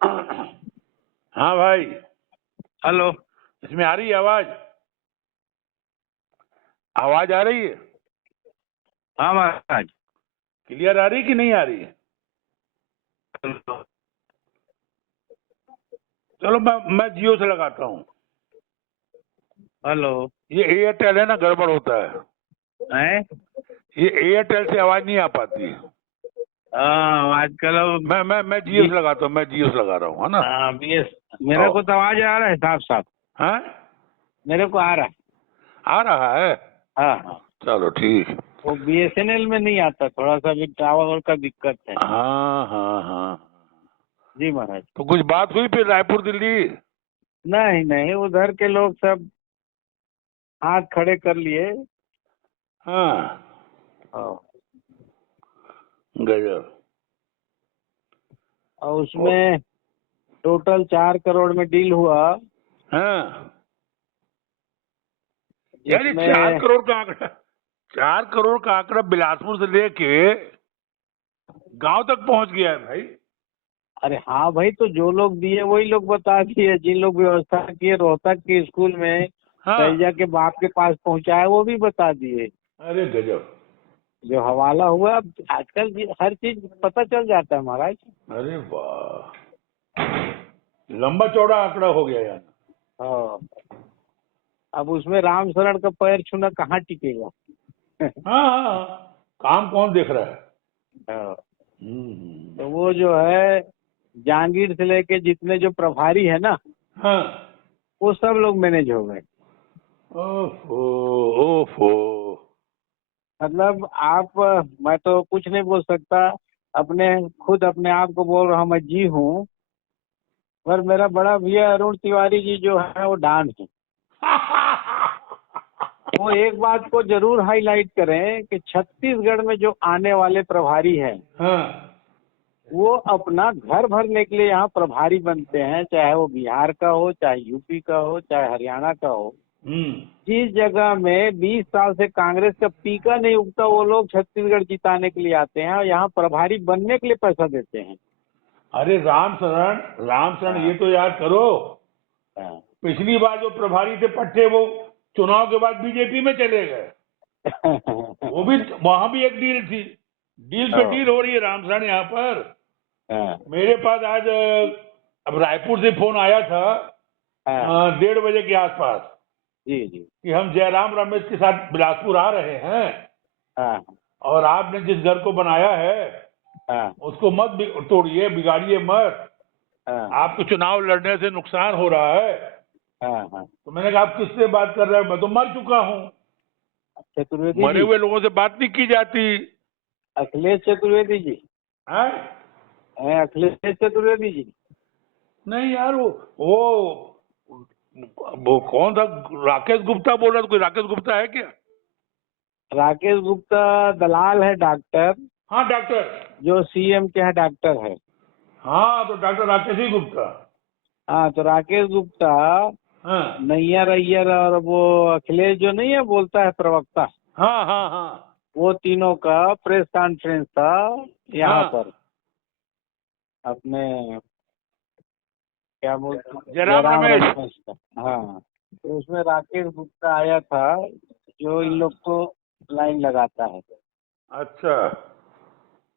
हाँ भाई, हेलो। इसमें आ रही है आवाज? आवाज आ रही है? हाँ महाराज। क्लियर आ रही कि नहीं आ रही है? चलो मैं जियो से लगाता हूँ। हेलो। ये एयरटेल है ना, गड़बड़ होता है। हैं? ये एयरटेल से आवाज नहीं आ पाती है। हाँ, आजकल अब मैं जियो से लगाता हूँ, मैं जियो से लगा रहा हूँ, है ना? बीएस मेरे को तो आवाज आ रहा है साफ साफ। हाँ, मेरे को आ रहा है। आ रहा है। हाँ हाँ। चलो ठीक। वो बीएसएनएल में नहीं आता, थोड़ा सा भी टावर का दिक्कत है। हाँ हाँ हाँ। जी महाराज। तो कुछ बात हुई फिर रायपुर दिल्ली? नहीं नहीं, उधर के लोग सब हाथ खड़े कर लिए। हाँ, हाँ। गजब। और उसमें टोटल 4 करोड़ में डील हुआ, हाँ यार, ये जिसमें 4 करोड़ का आंकड़ा, 4 करोड़ का आंकड़ा बिलासपुर से लेके गांव तक पहुंच गया है भाई। अरे हाँ भाई, तो जो लोग दिए वही लोग बता दिए। जिन लोग व्यवस्था किए रोहतक के स्कूल में हाँ, सैजा के बाप के पास पहुंचाए, वो भी बता दिए। अरे गजब। जो हवाला हुआ, अब आजकल हर चीज पता चल जाता है महाराज। अरे वाह, लंबा चौड़ा आंकड़ा हो गया यार। हाँ। अब उसमें राम शरण का पैर छूना कहाँ टिकेगा। हाँ हाँ हाँ, काम कौन देख रहा है? हाँ। हम्म। तो वो जो है, जहांगीर से लेके जितने जो प्रभारी है ना, हाँ। वो सब लोग मैनेज हो गए। ओफो, ओफो। मतलब आप, मैं तो कुछ नहीं बोल सकता, अपने खुद अपने आप को बोल रहा हूँ मैं जी हूँ। पर मेरा बड़ा भैया अरुण तिवारी जी जो है वो डॉन है। वो एक बात को जरूर हाईलाइट करें कि छत्तीसगढ़ में जो आने वाले प्रभारी हैं, हाँ। वो अपना घर भरने के लिए यहाँ प्रभारी बनते हैं, चाहे वो बिहार का हो, चाहे यूपी का हो, चाहे हरियाणा का हो। हम्म। जिस जगह में 20 साल से कांग्रेस का पीका नहीं उगता, वो लोग छत्तीसगढ़ जिताने के लिए आते हैं और यहाँ प्रभारी बनने के लिए पैसा देते हैं। अरे राम शरण, राम शरण, हाँ ये तो याद करो। हाँ। पिछली बार जो प्रभारी थे पट्टे, वो चुनाव के बाद बीजेपी में चले गए। वो भी, वहां भी एक डील थी। डील पे हाँ डील हो रही है राम शरण यहाँ पर। हाँ मेरे पास आज अब रायपुर से फोन आया था हाँ। 1:30 बजे के आसपास जी जी। कि हम जयराम रमेश के साथ बिलासपुर आ रहे हैं हाँ और आपने जिस घर को बनाया है हाँ उसको मत तोड़िए, बिगाड़िए मत। हाँ आपको चुनाव लड़ने से नुकसान हो रहा है। हाँ हाँ। तो मैंने कहा, आप किससे बात कर रहे हो? मैं तो मर चुका हूँ। चतुर्वेदी मरे जी। हुए लोगों से बात नहीं की जाती अखिलेश चतुर्वेदी जी। है। हैं अखिलेश चतुर्वेदी जी। नहीं यार, वो कौन था? राकेश गुप्ता बोल रहा था। कोई राकेश गुप्ता है क्या? राकेश गुप्ता दलाल है, डॉक्टर, हाँ, डॉक्टर। जो सीएम के यहाँ डॉक्टर है। हाँ, तो डॉक्टर राकेश ही गुप्ता। हाँ, तो राकेश गुप्ता, हाँ नैयर अय्यर और वो अखिलेश जो नहीं है बोलता है प्रवक्ता, हाँ हाँ हाँ वो तीनों का प्रेस कॉन्फ्रेंस था यहाँ हाँ। पर, अपने क्या बोलते हैं, जयराम जयराम रमेश। रमेश का। हाँ, तो उसमें राकेश गुप्ता आया था, जो इन लोग को लाइन लगाता है। अच्छा,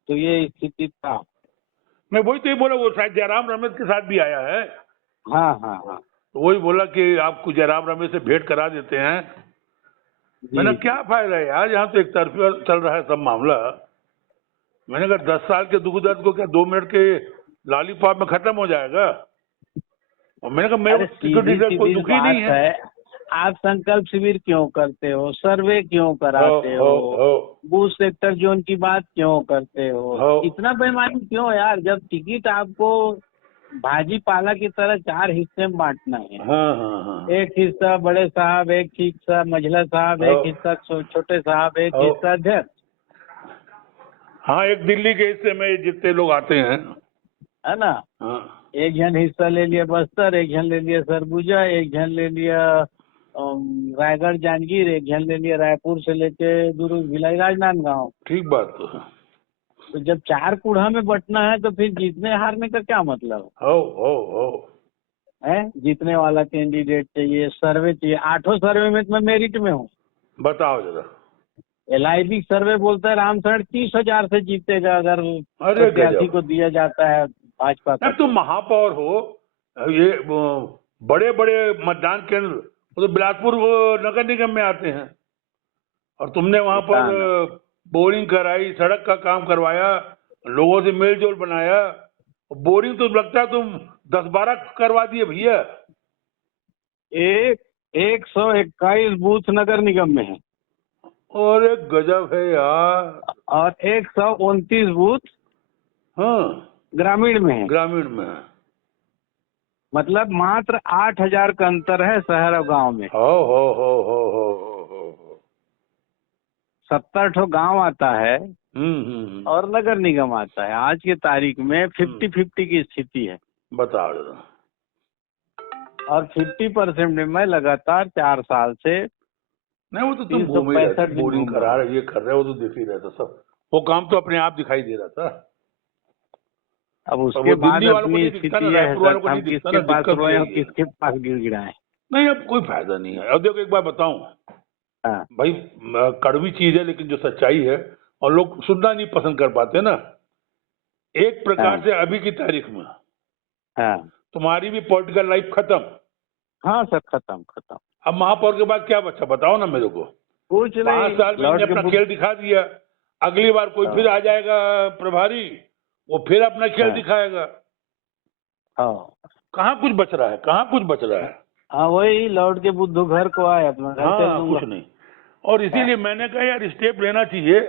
तो ये स्थिति था। मैं वही तो ही बोला, वो शायद जयराम रमेश के साथ भी आया है। हाँ हाँ हाँ। तो वही बोला कि आपको जयराम रमेश से भेंट करा देते हैं। मैंने जी कहा, जी। क्या फायदा है यार, यहाँ तो एक तरफा चल रहा है सब मामला। मैंने कहा 10 साल के दुख दर्द को क्या 2 मिनट के लॉलीपॉप में खत्म हो जाएगा? और मैंने कहा, मेरे को अरे सिक्योरिटी सीधी से कोई सीधी दुखी नहीं बात है। है, आप संकल्प शिविर क्यों करते हो, सर्वे क्यों हो कराते हो हो, हो बूथ सेक्टर जोन की बात क्यों करते हो, हो। इतना बेईमानी क्यों यार? जब टिकट आपको भाजी पाला की तरह 4 हिस्से में बांटना है, हाँ हाँ हाँ। एक हिस्सा बड़े साहब, एक हिस्सा मझला साहब, हो एक हिस्सा छोटे साहब, एक हो। हिस्सा अध्यक्ष, हाँ, एक दिल्ली के हिस्से में जितने लोग आते हैं। है ना? हाँ एक जन हिस्सा ले लिया बस्तर, एक जन ले लिया सरगुजा, एक जन ले लिया रायगढ़ जांजगीर, एक जन ले लिया रायपुर से लेके दुर्ग भिलाई राजनांदगांव। ठीक बात तो है। तो जब 4 कूड़ा में बंटना है तो फिर जीतने हारने का क्या मतलब हो है? जीतने वाला कैंडिडेट चाहिए, सर्वे चाहिए। 8 सर्वे में तो मैं मेरिट में हूँ। बताओ जरा। LIB सर्वे बोलता है रामसर 30,000 से जीतेगा अगर अरे प्रत्याशी गजब। को दिया जाता है भाजपा का। यार तुम महापौर हो, ये बड़े बड़े मतदान केंद्र वो तो बिलासपुर वो नगर निगम में आते हैं, और तुमने वहां पर बताना। बोरिंग कराई, सड़क का काम करवाया, लोगों से मेल जोल बनाया। बोरिंग तो लगता है तुम 10-12 करवा दिए भैया। 121 बूथ नगर निगम में है अरे गजब है यार। और 129 बूथ हाँ, ग्रामीण में है। ग्रामीण में है। मतलब मात्र 8,000 का अंतर है शहर और गांव में। हो। 70 ठो गांव आता है हम्म। और नगर निगम आता है। आज की तारीख में 50-50 की स्थिति है। बताओ जरा। और 50% में मैं लगातार 4 साल से नहीं, वो तो तुम घूम ही रहे थे, 365 दिन बोरिंग घूम करा रहा हूँ। रहे, ये कर रहे हो, तो दिख ही रहा था सब। वो काम तो अपने आप दिखाई दे रहा था। अब पर उसके वो बाद दिल्ली वालों को अपनी नहीं दिखता स्थिति ना, ये है रायपुर सर, वालों को हम नहीं दिखता किसके ना, पास दिक्कत रोए और यही है। किसके पास गिड़गिड़ाए। नहीं, अब कोई फायदा नहीं है। अब देखो, एक बार बताऊं हाँ भाई, कड़वी चीज है लेकिन जो सच्चाई है, और लोग सुनना नहीं पसंद कर पाते ना। एक प्रकार हाँ से अभी की तारीख में हाँ तुम्हारी भी पॉलिटिकल लाइफ खत्म। हाँ सर, खत्म। अब महापौर के बाद क्या बचा, बताओ ना मेरे को। कुछ 5 नहीं, साल में लौट हमने के अपना खेल दिखा दिया। अगली बार कोई फिर आ जाएगा प्रभारी, वो फिर अपना खेल दिखाएगा। हाँ कहाँ कुछ बच रहा है, कहाँ कुछ बच रहा है। हाँ, वही लौट के बुद्धू घर को आए, अपना घर चल हाँ, दूंगा। कुछ नहीं। और इसीलिए मैंने कहा यार, स्टेप लेना चाहिए।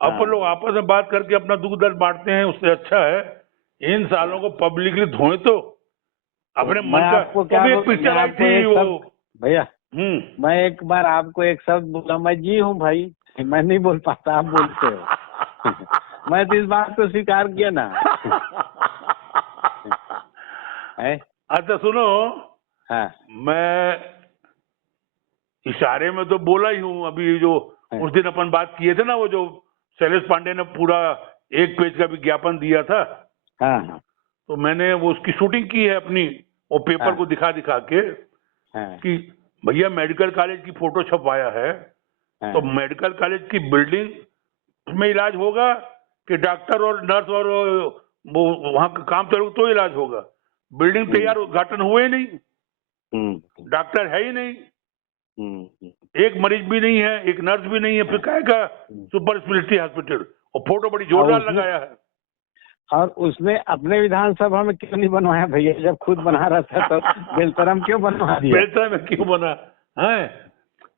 अपन लोग आपस में बात करके अपना दुख दर्द बांटते हैं, उससे अच्छा है इन सालों को पब्लिकली धोए तो अपने मैं मन का। आपको वो क्या भी एक मैं पिक्चर आई आपको थी एक वो। शब्द भैया, मैं एक बार आपको एक शब्द बोला, मैं जी हूँ भाई। मैं नहीं बोल पाता, आप बोलते हो। मैं तो इस बात को स्वीकार किया ना। है? अच्छा सुनो, हाँ मैं इशारे में तो बोला ही हूँ। अभी जो उस दिन अपन बात किए थे ना, वो जो शैलेश पांडे ने पूरा 1 पेज का विज्ञापन दिया था, हाँ तो मैंने वो उसकी शूटिंग की है अपनी, वो पेपर को दिखा दिखा के कि भैया मेडिकल कॉलेज की फोटो छपवाया है, तो मेडिकल कॉलेज की बिल्डिंग में इलाज होगा कि डॉक्टर और नर्स और वो वहां का काम चलो तो इलाज होगा। बिल्डिंग तैयार उद्घाटन हुए नहीं, डॉक्टर है ही नहीं, एक मरीज भी नहीं है, एक नर्स भी नहीं है, फिर कहेगा सुपर स्पेशलिटी हॉस्पिटल। और फोटो बड़ी जोरदार लगाया है। और उसने अपने विधानसभा में क्यों नहीं बनवाया भैया, जब खुद बना रहा था तो बेलतरम क्यों बनवा दिया? बेलतरा में क्यों बना है?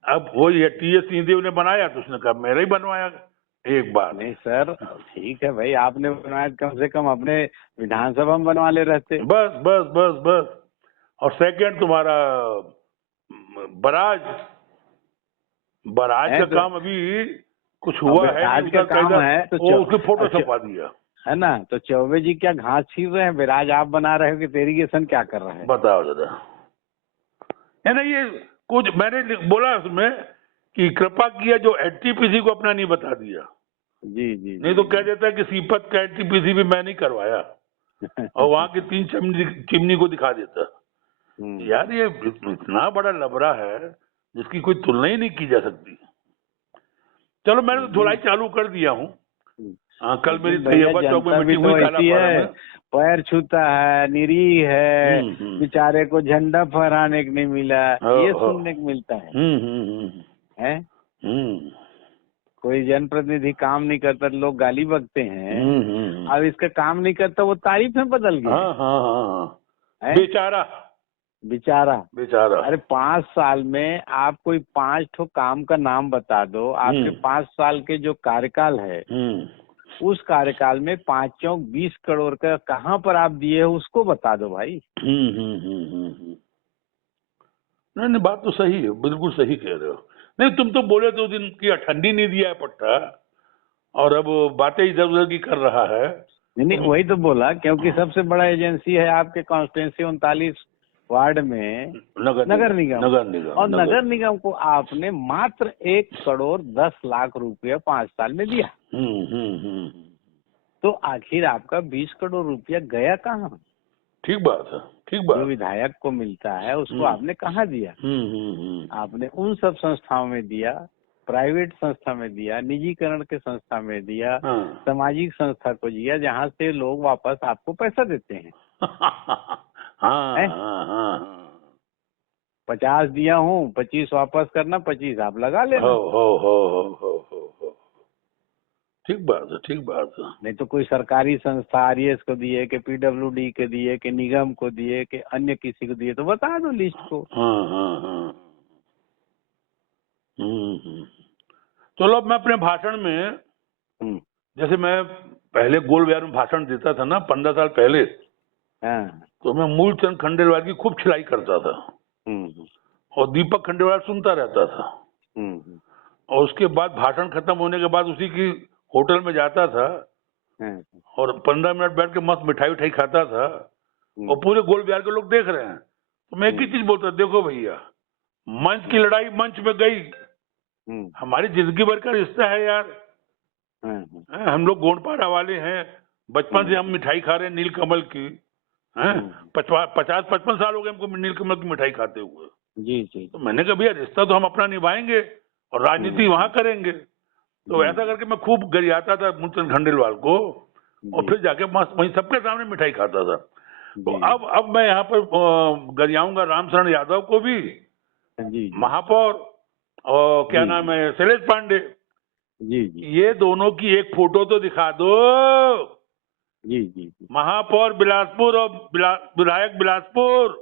अब वही है, TS सिंहदेव ने बनाया तो उसने कहा मेरा ही बनवाया एक बार। नहीं सर, ठीक है भाई, आपने बनवाया, कम से कम अपने विधानसभा में बनवा ले रहते। बस बस बस बस। और सेकंड तुम्हारा बराज का काम अभी कुछ हुआ है आज नहीं, का उसका काम है तो वो उसकी फोटो छपवा दिया है ना। तो चौबे जी क्या घास छील रहे हैं, विराज आप बना रहे हो कि इरिगेशन क्या कर रहे हैं? बताओ दादा। है ना, ये कुछ मैंने बोला उसमें कि कृपा किया जो HTPC को अपना नहीं बता दिया। जी नहीं तो कह देता है कि सीपत का HTPC भी मैं नहीं करवाया, और वहां की 3 चिमनी को दिखा देता। यार ये इतना बड़ा लबरा है जिसकी कोई तुलना ही नहीं की जा सकती। चलो मैंने तो धुलाई चालू कर दिया हूँ। कल मेरी तैयबा चौक में मीटिंग हुई कालापाड़ा में। पैर छूता है, निरीह है, बेचारे को झंडा फहराने को नहीं मिला, ये सुनने को मिलता है। कोई जनप्रतिनिधि काम नहीं करता तो लोग गाली बकते हैं। अब इसका काम नहीं करता, वो तारीफ में बदल गया। बेचारा। अरे 5 साल में आप कोई 5 ठो काम का नाम बता दो। आपके 5 साल के जो कार्यकाल है, उस कार्यकाल में 5-20 करोड़ का कहाँ पर आप दिए हो, उसको बता दो भाई। नहीं, बात तो सही है, बिल्कुल सही कह रहे हो। नहीं, तुम तो बोले तो दिन की ठंडी नहीं दिया है पट्टा, और अब बातें इधर उधर की कर रहा है। नहीं, वही तो बोला, क्योंकि सबसे बड़ा एजेंसी है आपके कॉन्स्टिट्यूंसी 39 वार्ड में नगर निगम। और नगर निगम को आपने मात्र 1 करोड़ 10 लाख रुपया 5 साल में दिया। तो आखिर आपका 20 करोड़ रुपया गया कहाँ? ठीक बात है, ठीक बात। जो विधायक को मिलता है उसको आपने कहाँ दिया? आपने उन सब संस्थाओं में दिया, प्राइवेट संस्था में दिया, निजीकरण के संस्था में दिया, सामाजिक संस्था को दिया, जहाँ से लोग वापस आपको पैसा देते हैं। हाँ, 50 दिया हूँ, 25 वापस करना, 25 आप लगा लेना। हो। ठीक बात है, ठीक बात है। नहीं तो कोई सरकारी संस्था आरएस को दिए कि पीडब्ल्यूडी के दिए कि निगम को दिए कि अन्य किसी को दिए, तो बता दो लिस्ट को। हाँ। चलो अब मैं अपने भाषण में, जैसे मैं पहले गोल बिहार में भाषण देता था ना 15 साल पहले, तो मैं मूलचंद खंडेलवाल की खूब खिलाई करता था और दीपक खंडेलवाल सुनता रहता था। और उसके बाद भाषण खत्म होने के बाद उसी की होटल में जाता था और 15 मिनट बैठ के मस्त मिठाई उठाई खाता था और पूरे गोल बिहार के लोग देख रहे हैं। तो मैं एक ही चीज बोलता, देखो भैया, मंच की लड़ाई मंच में गई, हमारी जिंदगी भर का रिश्ता है यार। हम लोग गोंडपाड़ा वाले हैं, बचपन से हम मिठाई खा रहे हैं नीलकमल की। 50-55 साल हो गए हमको नीलकमल की मिठाई खाते हुए। जी। तो मैंने कहा भैया रिश्ता तो हम अपना निभाएंगे और राजनीति वहां करेंगे। तो ऐसा करके मैं खूब गरियाता था मूलचंद खंडेलवाल को और फिर जाके मस्त वहीं सबके सामने मिठाई खाता था। तो अब मैं यहाँ पर गरियाऊंगा रामशरण यादव को भी, महापौर और क्या नाम है शैलेश पांडे जी, ये दोनों की एक फोटो तो दिखा दो। जी। महापौर बिलासपुर और विधायक बिलासपुर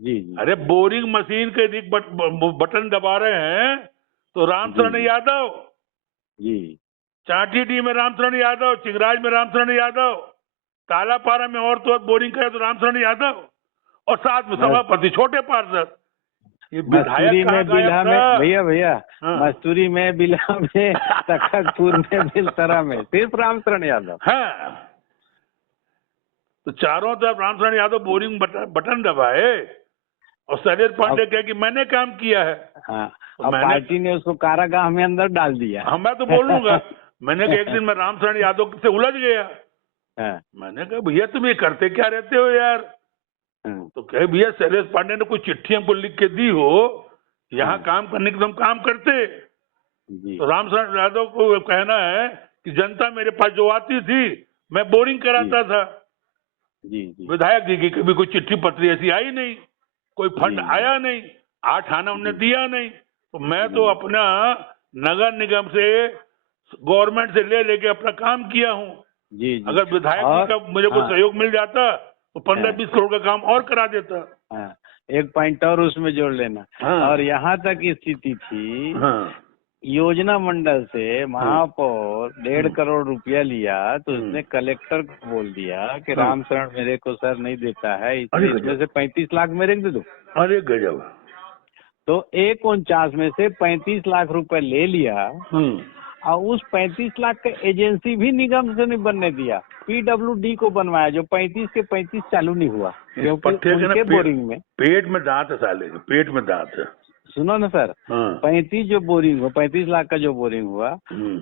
जी। अरे बोरिंग मशीन के बटन दबा रहे हैं तो रामशरण यादव जी, चाटीडी में रामशरण यादव, चिंगराज में रामशरण यादव, तालापारा में और तो बोरिंग करे तो रामशरण यादव और साथ में सभापति छोटे पार्षद। ये विधायक में बिल्हा में भैया मस्तूरी में बिल्हा में तखतपुर में बिलतरा में सिर्फ रामशरण यादव है। तो चारों तरफ रामशरण यादव बोरिंग बटन दबाए और शैलेश पांडे कहे कि मैंने काम किया है। तो पार्टी ने उसको कारागाह में अंदर डाल दिया। मैं तो बोलूंगा मैंने कहा एक दिन मैं रामशरण यादव से उलझ गया। मैंने कहा भैया तुम ये करते क्या रहते हो यार? तो कहे भैया शैलेश पांडे ने कोई चिट्ठी हमको लिख के दी हो यहाँ काम करने के, तो हम काम करते। तो रामशरण यादव को कहना है कि जनता मेरे पास जो आती थी मैं बोरिंग कराता था। विधायक जी की कभी कोई चिट्ठी पत्री ऐसी आई नहीं, कोई फंड आया नहीं, 8 आना हमने दिया नहीं। तो मैं तो अपना नगर निगम से गवर्नमेंट से लेके अपना काम किया हूँ। अगर विधायक जी का मुझे कोई सहयोग मिल जाता तो 15-20 करोड़ का काम और करा देता। एक पॉइंट और उसमें जोड़ लेना। और यहाँ तक स्थिति थी, योजना मंडल से महापौर 1.5 करोड़ रुपया लिया तो उसने कलेक्टर को बोल दिया कि रामशरण मेरे को सर नहीं देता है, इसमें से 35 लाख मेरे को दे दो। अरे गजब। तो 149 में से 35 लाख रुपए ले लिया और उस 35 लाख का एजेंसी भी निगम से नहीं बनने दिया, पीडब्ल्यूडी को बनवाया, जो 35 के 35 चालू नहीं हुआ क्योंकि उनके बोरिंग में पेट में दांत है साले के, पेट में दांत है। सुनो ना सर, 35 जो बोरिंग हुआ, 35 लाख का जो बोरिंग हुआ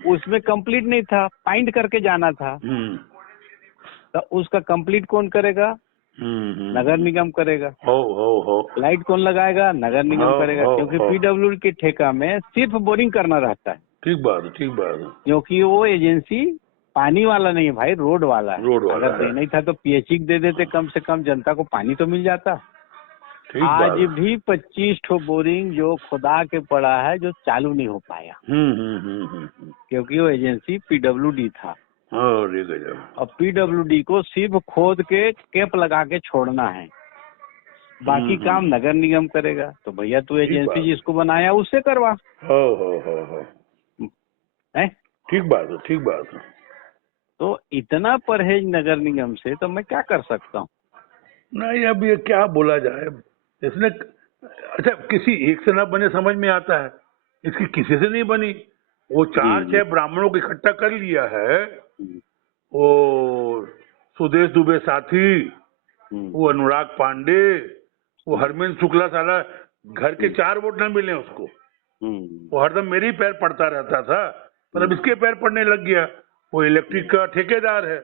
उसमें कंप्लीट नहीं था, फाइंड करके जाना था। तो उसका कंप्लीट कौन करेगा? नगर निगम करेगा। लाइट कौन लगाएगा? नगर निगम करेगा, क्योंकि पीडब्ल्यूडी के ठेका में सिर्फ बोरिंग करना रहता है। ठीक बात है, ठीक बात है। क्योंकि वो एजेंसी पानी वाला नहीं है भाई, रोड वाला है। अगर देना ही था तो पीएचई दे देते, कम से कम जनता को पानी तो मिल जाता। आज भी 25 ठो बोरिंग जो खुदा के पड़ा है जो चालू नहीं हो पाया क्योंकि वो एजेंसी पीडब्ल्यूडी था। और पीडब्ल्यूडी को सिर्फ खोद के कैप लगा के छोड़ना है, बाकी काम नगर निगम करेगा। तो भैया तू एजेंसी जिसको बनाया उससे करवा। ठीक बात है, ठीक बात है। तो इतना परहेज नगर निगम से तो मैं क्या कर सकता हूँ? नहीं अब ये क्या बोला जाए, इसने अच्छा किसी एक से ना बने समझ में आता है, इसकी किसी से नहीं बनी। वो 4-6 ब्राह्मणों को इकट्ठा कर लिया है, वो सुदेश दुबे साथी, वो अनुराग पांडे, वो हरमेंद्र शुक्ला, साला घर के 4 वोट न मिले उसको। वो हरदम मेरे ही पैर पड़ता रहता था, पर अब इसके पैर पड़ने लग गया। वो इलेक्ट्रिक का ठेकेदार है,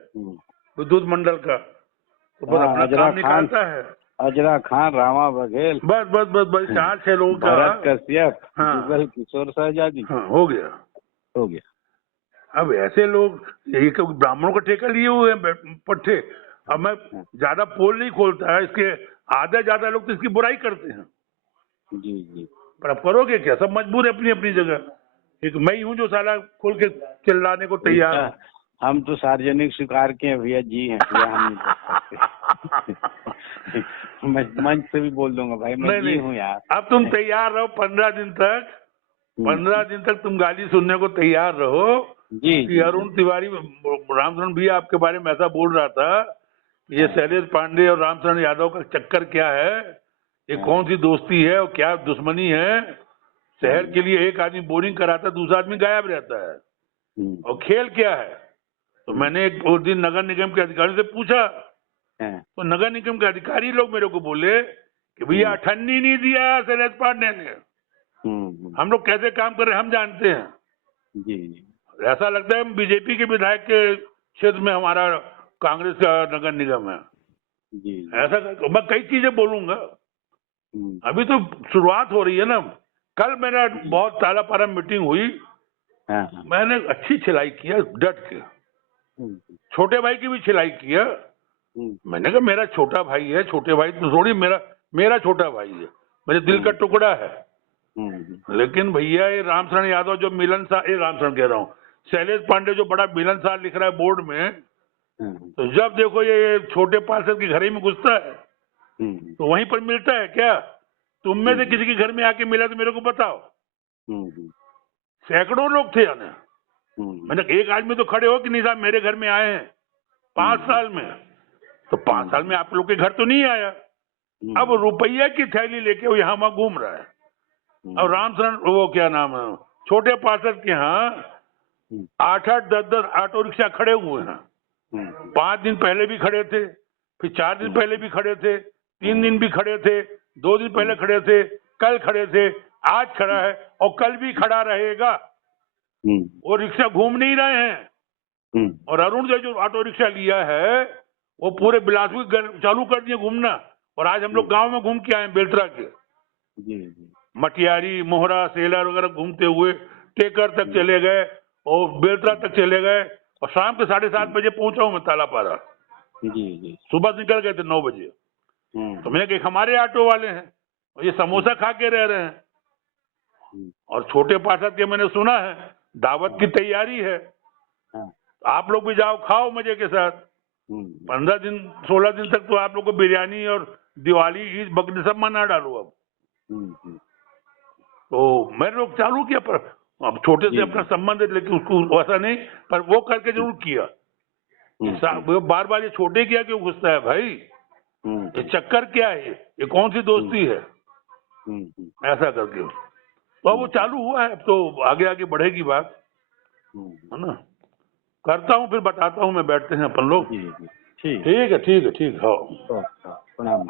विद्युत मंडल का, तो बस अपना काम निकालता है। अजरा खान, रामा बघेल, बस बस बस बस 4-6 लोगों का। भरत कश्यप, हाँ, जुगल किशोर शहजादी। हाँ, हो गया। अब ऐसे लोग ये ब्राह्मणों का ठेका लिए हुए हैं पट्टे। अब मैं ज्यादा पोल नहीं खोलता है, इसके आधे ज्यादा लोग तो इसकी बुराई करते हैं। जी। पर अब करोगे क्या, सब मजबूर है अपनी अपनी जगह। एक मैं ही हूँ जो साला खोल के चिल्लाने को तैयार हूँ। हम तो सार्वजनिक स्वीकार के भैया जी हैं, हम मैं मंच से भी बोल दूंगा भाई मैं जी हूँ यार। अब तुम तैयार रहो 15 दिन तक, 15 दिन तक तुम गाली सुनने को तैयार रहो कि अरुण तिवारी, रामचरण भी आपके बारे में ऐसा बोल रहा था, ये शैलेश पांडे और रामचरण यादव का चक्कर क्या है, ये कौन सी दोस्ती है और क्या दुश्मनी है। शहर के लिए एक आदमी बोरिंग कराता है, दूसरा आदमी गायब रहता है, और खेल क्या है। तो मैंने एक दिन नगर निगम के अधिकारी से पूछा, तो नगर निगम के अधिकारी लोग मेरे को बोले कि भैया अठन्नी नहीं दिया शैलेश पांडे ने, हम लोग कैसे काम कर रहे हैं हम जानते हैं। जी। ऐसा लगता है बीजेपी के विधायक के क्षेत्र में हमारा कांग्रेस का नगर निगम है। जी। ऐसा मैं कई चीजें बोलूंगा, अभी तो शुरुआत हो रही है ना। कल मेरा बहुत ताला पारा मीटिंग हुई, मैंने अच्छी छिलाई किया डट के, छोटे भाई की भी छिलाई किया। मैंने कहा मेरा छोटा भाई है, छोटे भाई तो थोड़ी, मेरा छोटा भाई है, मेरे दिल का टुकड़ा है। लेकिन भैया ये रामचरण यादव जो मिलनसार, रामचरण कह रहा हूँ, शैलेश पांडे जो बड़ा मिलनसार लिख रहा है बोर्ड में, तो जब देखो ये छोटे पार्षद के घर ही में घुसता है तो वहीं पर मिलता है क्या। तुम में से किसी के घर में आके मिला तो मेरे को बताओ। सैकड़ों लोग थे आने, मैंने एक आदमी तो खड़े हो कि नहीं साहब मेरे घर में आए हैं 5 साल में, तो 5 साल में आप लोग के घर तो नहीं आया। अब रुपया की थैली लेके वो यहाँ वहां घूम रहा है। और रामचरण वो क्या नाम है, छोटे पार्षद के यहाँ 8-8, 10-10 ऑटो रिक्शा खड़े हुए हैं। 5 दिन पहले भी खड़े थे, फिर 4 दिन पहले भी खड़े थे, 3 दिन भी खड़े थे, 2 दिन पहले खड़े थे, कल खड़े थे, आज खड़ा है और कल भी खड़ा रहेगा। वो रिक्शा घूम नहीं रहे हैं। और अरुण जो ऑटो रिक्शा लिया है वो पूरे बिलासपुर चालू कर दिए घूमना। और आज हम लोग गांव में घूम के आए बेल्ट्रा के, मटियारी, मोहरा, सेलर वगैरह घूमते हुए टेकर तक चले गए और बेल्ट्रा तक चले गए, और शाम के 7:30 बजे पहुंचा हूं मैं तालापारा। सुबह निकल गए थे 9 बजे। तो मैंने कहा हमारे ऑटो वाले हैं और ये समोसा खा के रह रहे हैं। और छोटे पार्षद के मैंने सुना है दावत की तैयारी है, आप लोग भी जाओ खाओ मजे के साथ। 15 दिन 16 दिन तक तो आप लोग को बिरयानी और दिवाली, ईद, बकरीद सब मना डालो। अब तो मैंने लोग चालू किया, पर अब छोटे से अपना संबंध है, लेकिन उसको वैसा नहीं, पर वो करके जरूर किया। बार बार ये छोटे किया क्यों घुसता है भाई, ये चक्कर क्या है, ये कौन सी दोस्ती है, ऐसा करके। तो वो चालू हुआ है, अब तो आगे आगे बढ़ेगी बात, है ना। करता हूँ फिर बताता हूँ मैं, बैठते हैं अपन लोग। ठीक है। हाँ, प्रणाम।